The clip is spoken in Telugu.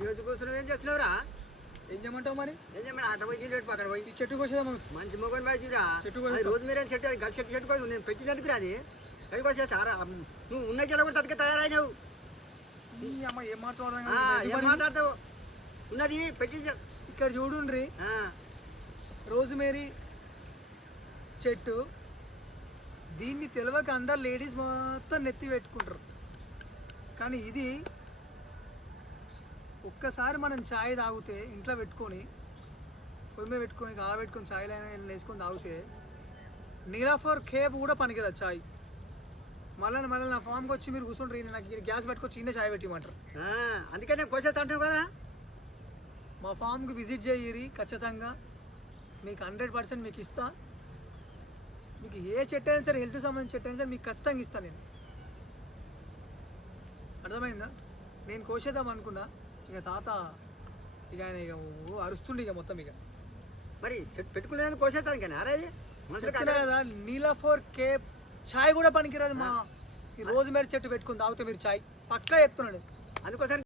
ఈరోజు కూర్చున్నావు ఏం చేస్తున్నావురా? ఏం చేయమంటావు మరి? ఏం చేయమని అట్ట పోయి నీళ్ళు అక్కడ పోయి ఈ చెట్టు కోసేదాం. మంచి మొగన్ బాగా చెట్టు అది రోజు మీరే చెట్టు అది గడి చెట్టు కోసి నేను పెట్టినందుకు అది అది కోసేస్తారా? నువ్వు ఉన్న చెట్టు కూడా తట్టుకే తయారైనావు. అమ్మ ఏం ఏం మాట్లాడదాం? మాట్లాడతావు? ఉన్నది పెట్టి ఇక్కడ చూడుండ్రి, రోజ్మేరీ చెట్టు. దీన్ని తెలియక అందరు లేడీస్ మొత్తం నెత్తి పెట్టుకుంటారు. కానీ ఇది ఒక్కసారి మనం ఛాయ్ తాగితే ఇంట్లో పెట్టుకొని పొయ్యి మీద పెట్టుకొని పెట్టుకొని ఛాయ్ లైన్ వేసుకొని తాగితే నీలాఫర్ కేప్ కూడా పనికిరాదు ఛాయ్. మళ్ళీ నా ఫామ్కి వచ్చి మీరు కూర్చుంటారు, నాకు గ్యాస్ పెట్టుకొచ్చి ఇండే ఛాయ్ పెట్టిమంటారు. అందుకే నేను కోసేస్తా అంటావు కదా. మా ఫామ్కి విజిట్ చేయరి, ఖచ్చితంగా మీకు 100% మీకు ఇస్తా. మీకు ఏ చెట్టు అయినా సరే, హెల్త్ సంబంధించిన చెట్టు అయినా సరే మీకు ఖచ్చితంగా ఇస్తాను నేను. అర్థమైందా? నేను కోసేద్దాం అనుకున్నా, ఇక తాత ఇక ఆయన ఇక అరుస్తుండే ఇక మొత్తం. ఇక మరి చెట్టు పెట్టుకునేందుకు కోసేస్తాను కానీ అరే కదా, నీలాఫోర్ కేప్ ఛాయ్ కూడా పనికిరాదు. మా ఈ రోజ్మేరీ చెట్టు పెట్టుకుని తాగితే మీరు ఛాయ్ పక్కా చెప్తున్నాడు. అందుకోసం